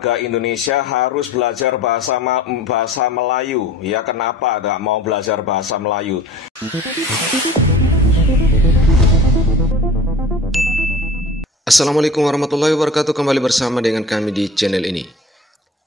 Warga Indonesia harus belajar bahasa Melayu. Ya, kenapa nggak mau belajar bahasa Melayu? Assalamualaikum warahmatullahi wabarakatuh. Kembali bersama dengan kami di channel ini.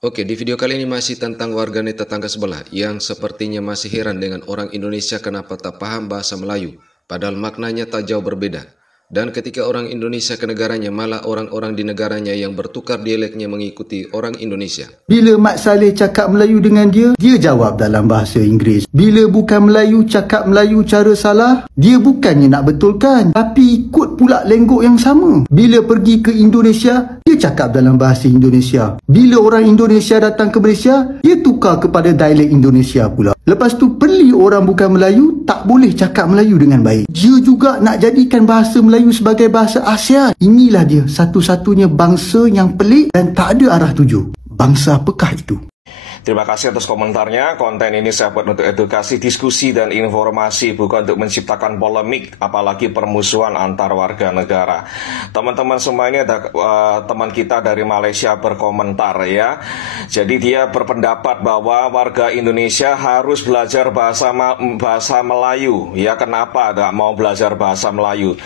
Oke, di video kali ini masih tentang warganet tetangga sebelah yang sepertinya masih heran dengan orang Indonesia kenapa tak paham bahasa Melayu, padahal maknanya tak jauh berbeda. Dan ketika orang Indonesia ke negaranya, malah orang-orang di negaranya yang bertukar dialeknya mengikuti orang Indonesia. Bila Mak Saleh cakap Melayu dengan dia jawab dalam bahasa Inggeris. Bila bukan Melayu cakap Melayu cara salah, dia bukannya nak betulkan, tapi ikut pula lenggok yang sama. Bila pergi ke Indonesia, dia cakap dalam bahasa Indonesia. Bila orang Indonesia datang ke Malaysia, dia tukar kepada dialek Indonesia pula. Lepas tu beli orang bukan Melayu tak boleh cakap Melayu dengan baik. Dia juga nak jadikan bahasa Melayu sebagai bahasa ASEAN. Inilah dia satu-satunya bangsa yang pelik dan tak ada arah tuju. Bangsa apakah itu? Terima kasih atas komentarnya. Konten ini saya buat untuk edukasi, diskusi, dan informasi, bukan untuk menciptakan polemik, apalagi permusuhan antar warga negara. Teman-teman semua, ini ada teman kita dari Malaysia berkomentar ya. Jadi dia berpendapat bahwa warga Indonesia harus belajar bahasa Melayu. Ya, kenapa nggak mau belajar bahasa Melayu?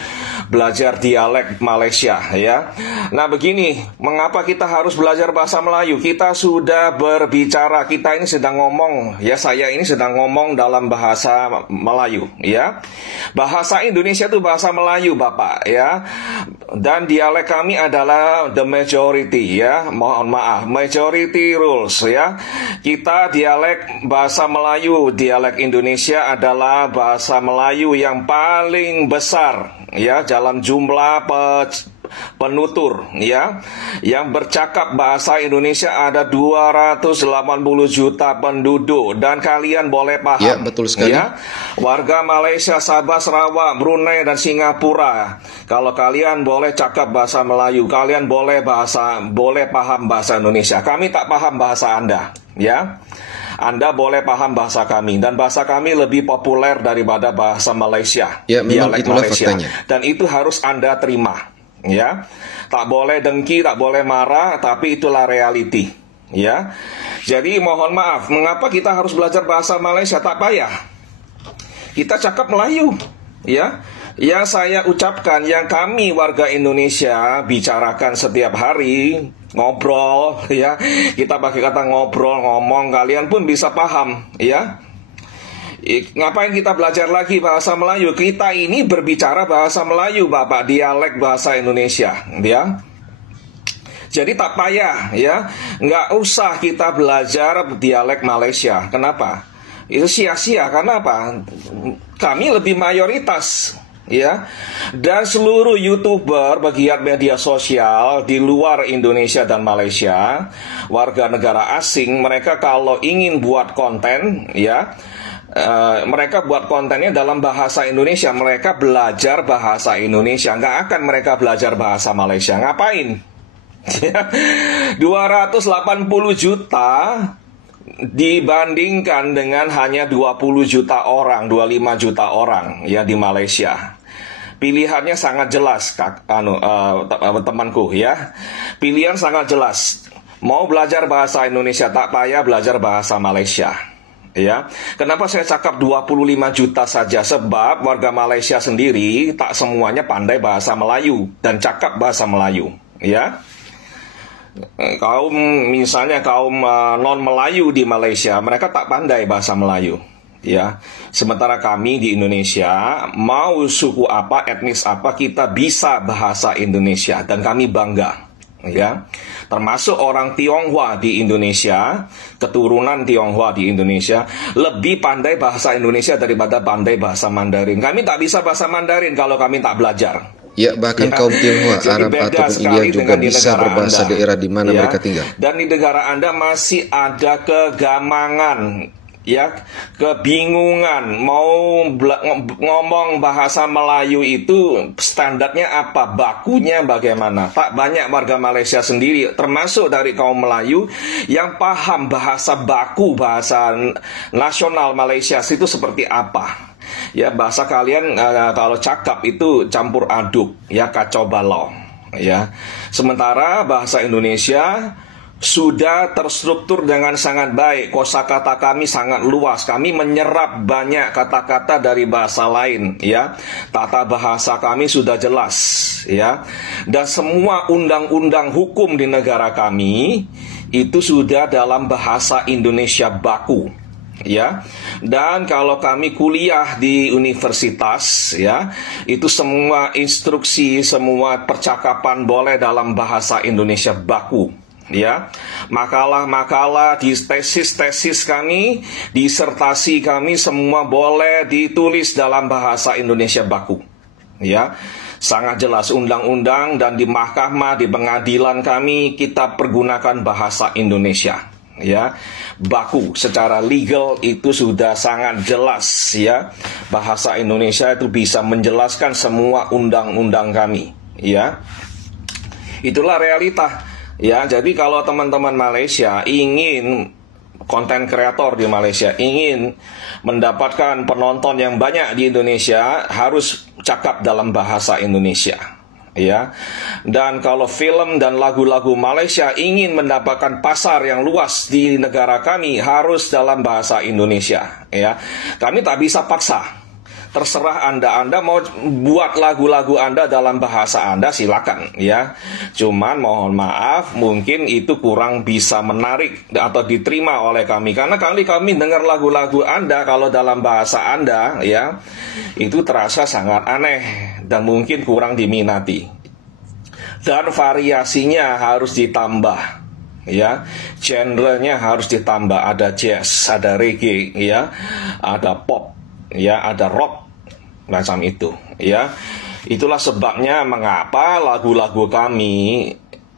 Belajar dialek Malaysia ya. Nah begini, mengapa kita harus belajar bahasa Melayu? Kita sudah berbicara, kita ini sedang ngomong ya, saya ini sedang ngomong dalam bahasa Melayu ya. Bahasa Indonesia itu bahasa Melayu Bapak ya. Dan dialek kami adalah the majority ya. Mohon maaf, majority rules ya. Kita dialek bahasa Melayu, dialek Indonesia adalah bahasa Melayu yang paling besar ya dalam jumlah penutur ya. Yang bercakap bahasa Indonesia ada 280 juta penduduk, dan kalian boleh paham ya, betul sekali ya. Warga Malaysia, Sabah, Sarawak, Brunei, dan Singapura, kalau kalian boleh cakap bahasa Melayu, kalian boleh paham bahasa Indonesia. Kami tak paham bahasa Anda ya. Anda boleh paham bahasa kami, dan bahasa kami lebih populer daripada bahasa Malaysia. Ya, memang dialek itulah Malaysia. faktanya. Dan itu harus Anda terima. Ya, tak boleh dengki, tak boleh marah, tapi itulah reality. Ya, jadi mohon maaf, mengapa kita harus belajar bahasa Malaysia? Tak payah, kita cakap Melayu. Ya, yang saya ucapkan, yang kami warga Indonesia bicarakan setiap hari, ngobrol ya, kita pakai kata ngobrol, ngomong, kalian pun bisa paham ya. Ngapain kita belajar lagi bahasa Melayu? Kita ini berbicara bahasa Melayu Bapak, dialek bahasa Indonesia ya. Jadi tak payah ya, nggak usah kita belajar dialek Malaysia. Kenapa? Itu sia-sia, karena apa? Kami lebih mayoritas ya. Dan seluruh YouTuber pegiat media sosial di luar Indonesia dan Malaysia, warga negara asing, mereka kalau ingin buat konten ya, mereka buat kontennya dalam bahasa Indonesia. Mereka belajar bahasa Indonesia, nggak akan mereka belajar bahasa Malaysia. Ngapain? 280 juta dibandingkan dengan hanya 20 juta orang, 25 juta orang ya di Malaysia. Pilihannya sangat jelas, temanku ya. Pilihan sangat jelas. Mau belajar bahasa Indonesia, tak payah belajar bahasa Malaysia. Ya, kenapa saya cakap 25 juta saja? Sebab warga Malaysia sendiri tak semuanya pandai bahasa Melayu dan cakap bahasa Melayu. Ya, misalnya kaum non Melayu di Malaysia, mereka tak pandai bahasa Melayu. Ya, sementara kami di Indonesia, mau suku apa, etnis apa, kita bisa bahasa Indonesia dan kami bangga. Ya, termasuk orang Tionghoa di Indonesia, keturunan Tionghoa di Indonesia lebih pandai bahasa Indonesia daripada pandai bahasa Mandarin. Kami tak bisa bahasa Mandarin kalau kami tak belajar. Ya, bahkan kaum Tionghoa, Arab ataupun India juga bisa berbahasa daerah di mana mereka tinggal. Dan di negara Anda masih ada kegamangan ya, kebingungan mau ngomong bahasa Melayu itu standarnya apa, bakunya bagaimana. Tak banyak warga Malaysia sendiri, termasuk dari kaum Melayu, yang paham bahasa baku, bahasa nasional Malaysia itu seperti apa. Ya, bahasa kalian kalau cakap itu campur aduk, ya, kacau balau. Ya, sementara bahasa Indonesia sudah terstruktur dengan sangat baik. Kosakata kami sangat luas. Kami menyerap banyak kata-kata dari bahasa lain, ya. Tata bahasa kami sudah jelas, ya. Dan semua undang-undang hukum di negara kami itu sudah dalam bahasa Indonesia baku, ya. Dan kalau kami kuliah di universitas, ya, itu semua instruksi, semua percakapan boleh dalam bahasa Indonesia baku, ya. Makalah-makalah di tesis-tesis kami, disertasi kami semua boleh ditulis dalam bahasa Indonesia baku, ya. Sangat jelas undang-undang, dan di mahkamah, di pengadilan kami kita pergunakan bahasa Indonesia, ya. Baku secara legal itu sudah sangat jelas, ya. Bahasa Indonesia itu bisa menjelaskan semua undang-undang kami, ya. Itulah realita. Ya, jadi kalau teman-teman Malaysia ingin, konten kreator di Malaysia ingin mendapatkan penonton yang banyak di Indonesia, harus cakap dalam bahasa Indonesia, ya. Dan kalau film dan lagu-lagu Malaysia ingin mendapatkan pasar yang luas di negara kami, harus dalam bahasa Indonesia, ya. Kami tak bisa paksa. Terserah Anda mau buat lagu-lagu Anda dalam bahasa Anda, silakan, ya. Cuman mohon maaf, mungkin itu kurang bisa menarik atau diterima oleh kami, karena kami dengar lagu-lagu Anda kalau dalam bahasa Anda, ya, itu terasa sangat aneh dan mungkin kurang diminati. Dan variasinya harus ditambah, ya. Genrenya harus ditambah, ada jazz, ada reggae, ya, ada pop, ya, ada rock, macam itu, ya. Itulah sebabnya mengapa lagu-lagu kami,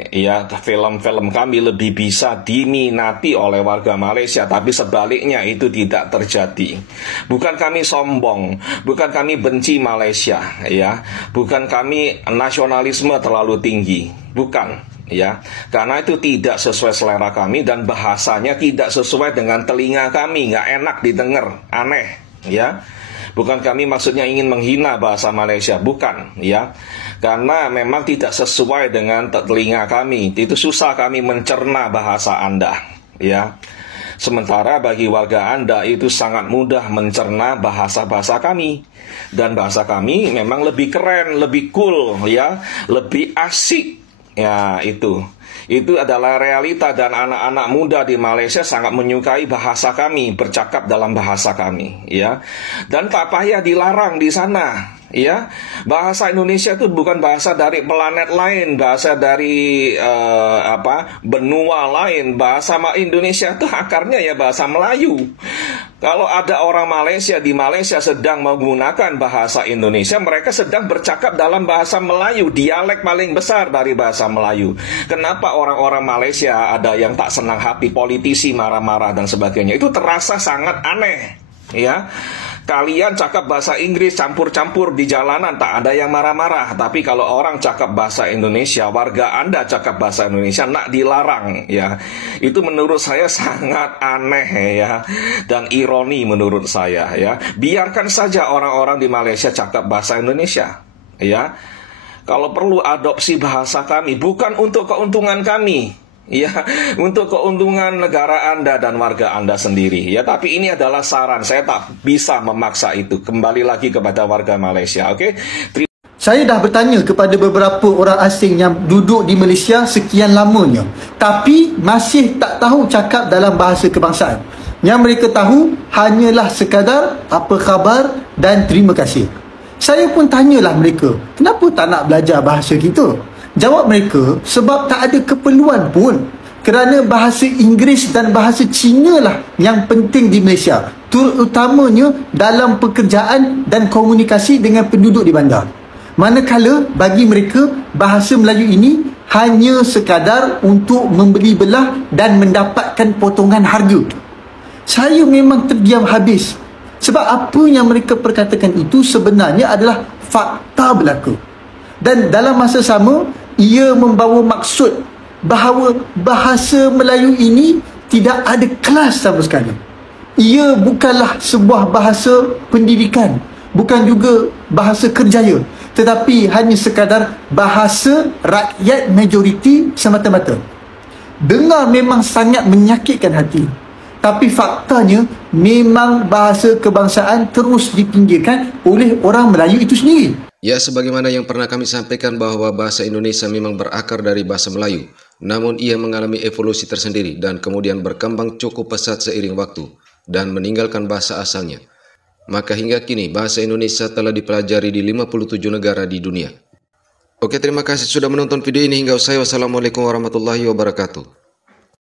ya, film-film kami lebih bisa diminati oleh warga Malaysia. Tapi sebaliknya itu tidak terjadi. Bukan kami sombong, bukan kami benci Malaysia, ya, bukan kami nasionalisme terlalu tinggi, bukan, ya. Karena itu tidak sesuai selera kami dan bahasanya tidak sesuai dengan telinga kami, nggak enak didengar, aneh, ya. Bukan kami maksudnya ingin menghina bahasa Malaysia, bukan, ya. Karena memang tidak sesuai dengan telinga kami. Itu susah kami mencerna bahasa Anda, ya. Sementara bagi warga Anda itu sangat mudah mencerna bahasa-bahasa kami. Dan bahasa kami memang lebih keren, lebih cool, ya, lebih asik. Ya, itu adalah realita, dan anak-anak muda di Malaysia sangat menyukai bahasa kami, bercakap dalam bahasa kami, ya. Dan tak payah dilarang di sana, ya. Bahasa Indonesia itu bukan bahasa dari planet lain, bahasa dari benua lain. Bahasa Indonesia itu akarnya ya bahasa Melayu. Kalau ada orang Malaysia di Malaysia sedang menggunakan bahasa Indonesia, mereka sedang bercakap dalam bahasa Melayu, dialek paling besar dari bahasa Melayu. Kenapa orang-orang Malaysia ada yang tak senang hati, politisi marah-marah dan sebagainya? Itu terasa sangat aneh, ya. Kalian cakap bahasa Inggris campur-campur di jalanan, tak ada yang marah-marah. Tapi kalau orang cakap bahasa Indonesia, warga Anda cakap bahasa Indonesia, nak dilarang, ya. Itu menurut saya sangat aneh, ya. Dan ironi menurut saya, ya. Biarkan saja orang-orang di Malaysia cakap bahasa Indonesia, ya. Kalau perlu adopsi bahasa kami, bukan untuk keuntungan kami, ya, untuk keuntungan negara Anda dan warga Anda sendiri, ya. Tapi ini adalah saran, saya tak bisa memaksa itu. Kembali lagi kepada warga Malaysia, oke? Saya dah bertanya kepada beberapa orang asing yang duduk di Malaysia sekian lamanya, tapi masih tak tahu cakap dalam bahasa kebangsaan. Yang mereka tahu hanyalah sekadar apa khabar dan terima kasih. Saya pun tanyalah mereka, kenapa tak nak belajar bahasa kita? Jawab mereka, sebab tak ada keperluan pun. Kerana bahasa Inggeris dan bahasa Cina lah yang penting di Malaysia, terutamanya dalam pekerjaan dan komunikasi dengan penduduk di bandar. Manakala bagi mereka, bahasa Melayu ini hanya sekadar untuk membeli belah dan mendapatkan potongan harga. Saya memang terdiam habis, sebab apa yang mereka perkatakan itu sebenarnya adalah fakta berlaku. Dan dalam masa sama, ia membawa maksud bahawa bahasa Melayu ini tidak ada kelas sama sekali. Ia bukanlah sebuah bahasa pendidikan, bukan juga bahasa kerjaya, tetapi hanya sekadar bahasa rakyat majoriti semata-mata. Dengar memang sangat menyakitkan hati. Tapi faktanya memang bahasa kebangsaan terus dipinggirkan oleh orang Melayu itu sendiri. Ya, sebagaimana yang pernah kami sampaikan bahwa bahasa Indonesia memang berakar dari bahasa Melayu, namun ia mengalami evolusi tersendiri dan kemudian berkembang cukup pesat seiring waktu dan meninggalkan bahasa asalnya. Maka hingga kini bahasa Indonesia telah dipelajari di 57 negara di dunia. Oke, terima kasih sudah menonton video ini hingga usai. Wassalamualaikum warahmatullahi wabarakatuh.